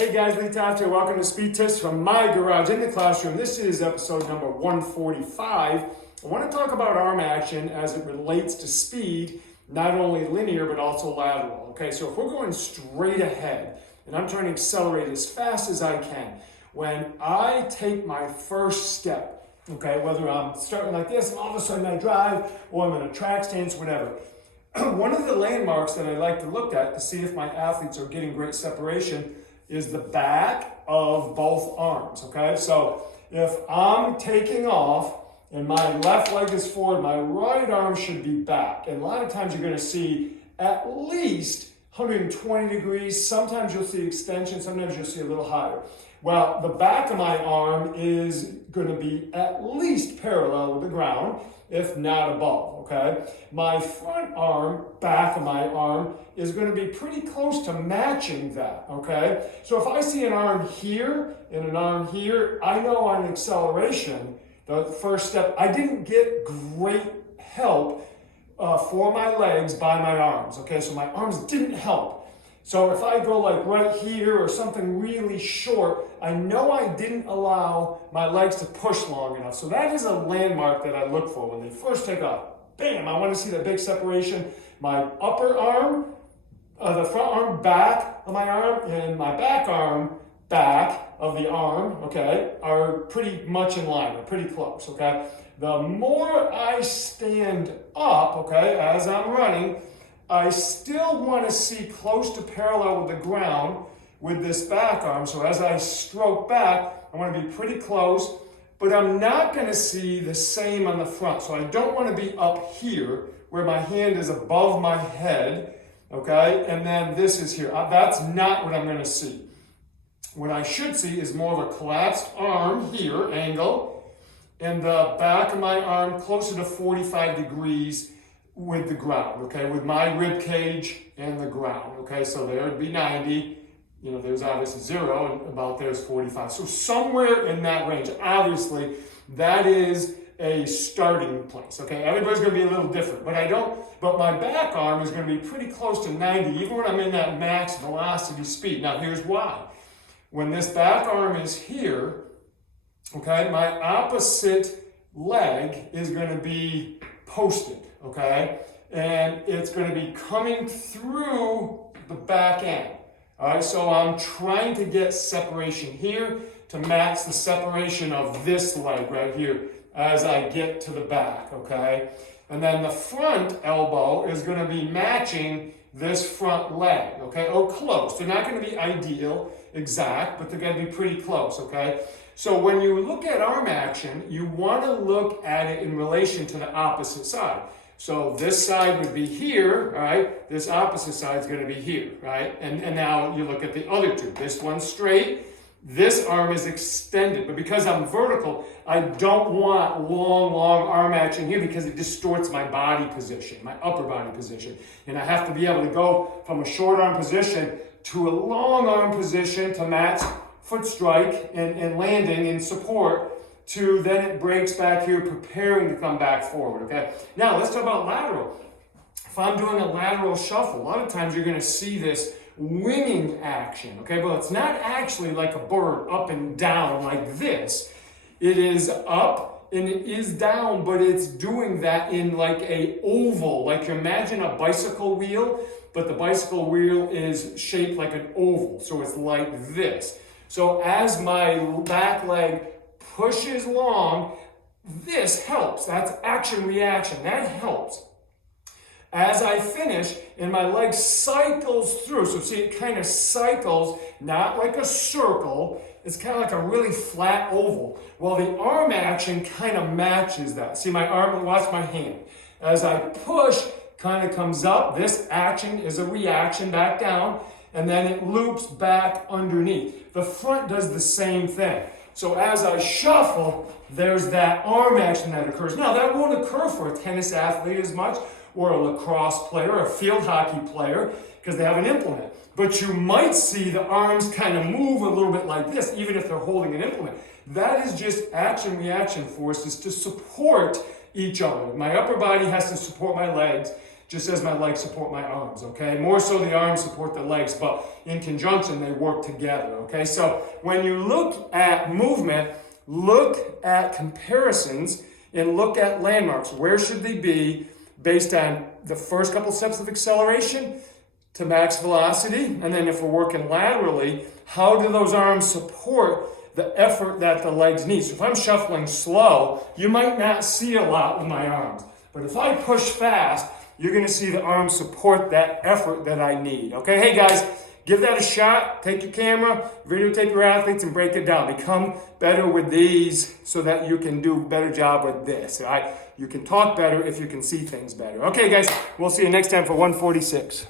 Hey guys, Taft here. Welcome to Speed Tips from my garage in the classroom. This is episode number 145. I want to talk about arm action as it relates to speed, not only linear but also lateral. Okay, so if we're going straight ahead and I'm trying to accelerate as fast as I can, when I take my first step, okay, whether I'm starting like this and all of a sudden I drive or I'm in a track stance, whatever. One of the landmarks that I like to look at to see if my athletes are getting great separation is the back of both arms, okay? So if I'm taking off and my left leg is forward, my right arm should be back. And a lot of times you're gonna see at least 120 degrees. Sometimes you'll see extension, sometimes you'll see a little higher. Well, the back of my arm is gonna be at least parallel with the ground, if not above, okay? My front arm, back of my arm, is gonna be pretty close to matching that, okay? So if I see an arm here and an arm here, I know on acceleration, the first step, I didn't get great help for my legs by my arms, okay? So my arms didn't help. So if I go like right here or something really short, I know I didn't allow my legs to push long enough. So that is a landmark that I look for when they first take off. Bam, I want to see that big separation. My upper arm, the front arm back of my arm, and my back arm back of the arm, okay, are pretty much in line, they're pretty close, okay? The more I stand up, okay, as I'm running, I still want to see close to parallel with the ground with this back arm. So as I stroke back, I want to be pretty close, but I'm not going to see the same on the front. So I don't want to be up here where my hand is above my head, okay? And then this is here. That's not what I'm going to see. What I should see is more of a collapsed arm here, angle, and the back of my arm closer to 45 degrees with the ground, okay, with my rib cage and the ground, okay, so there would be 90, you know, there's obviously 0, and about there's 45, so somewhere in that range. Obviously, that is a starting place, okay, everybody's going to be a little different, but my back arm is going to be pretty close to 90, even when I'm in that max velocity speed. Now, here's why. When this back arm is here, okay, my opposite leg is going to be posted, okay? And it's going to be coming through the back end. All right, so I'm trying to get separation here to match the separation of this leg right here as I get to the back, okay? And then the front elbow is going to be matching this front leg, okay? Oh, close. They're not going to be ideal, exact, but they're going to be pretty close, okay? So when you look at arm action, you want to look at it in relation to the opposite side. So this side would be here, right? This opposite side is going to be here, right? And now you look at the other two. This one's straight. This arm is extended. But because I'm vertical, I don't want long arm action here because it distorts my body position, my upper body position. And I have to be able to go from a short arm position to a long arm position to match foot strike and landing and support, to then it breaks back here, preparing to come back forward, okay? Now, let's talk about lateral. If I'm doing a lateral shuffle, a lot of times you're gonna see this winging action, okay? But it's not actually like a bird up and down like this. It is up and it is down, but it's doing that in like a oval, like you imagine a bicycle wheel, but the bicycle wheel is shaped like an oval, so it's like this. So as my back leg pushes long, this helps. That's action-reaction. That helps. As I finish, and my leg cycles through, so see, it kind of cycles, not like a circle, it's kind of like a really flat oval. Well, the arm action kind of matches that. See my arm, watch my hand. As I push, kind of comes up, this action is a reaction back down, and then it loops back underneath. The front does the same thing. So as I shuffle, there's that arm action that occurs. Now, that won't occur for a tennis athlete as much, or a lacrosse player, or a field hockey player, because they have an implement. But you might see the arms kind of move a little bit like this, even if they're holding an implement. That is just action-reaction forces to support each other. My upper body has to support my legs. just as my legs support my arms, okay? More so the arms support the legs, but in conjunction, they work together, okay? So when you look at movement, look at comparisons and look at landmarks. Where should they be based on the first couple steps of acceleration to max velocity? And then if we're working laterally, how do those arms support the effort that the legs need? So if I'm shuffling slow, you might not see a lot with my arms. But if I push fast, you're going to see the arms support that effort that I need. Okay, hey guys, give that a shot. Take your camera, videotape your athletes, and break it down. Become better with these so that you can do a better job with this. All right? You can talk better if you can see things better. Okay, guys, we'll see you next time for 146.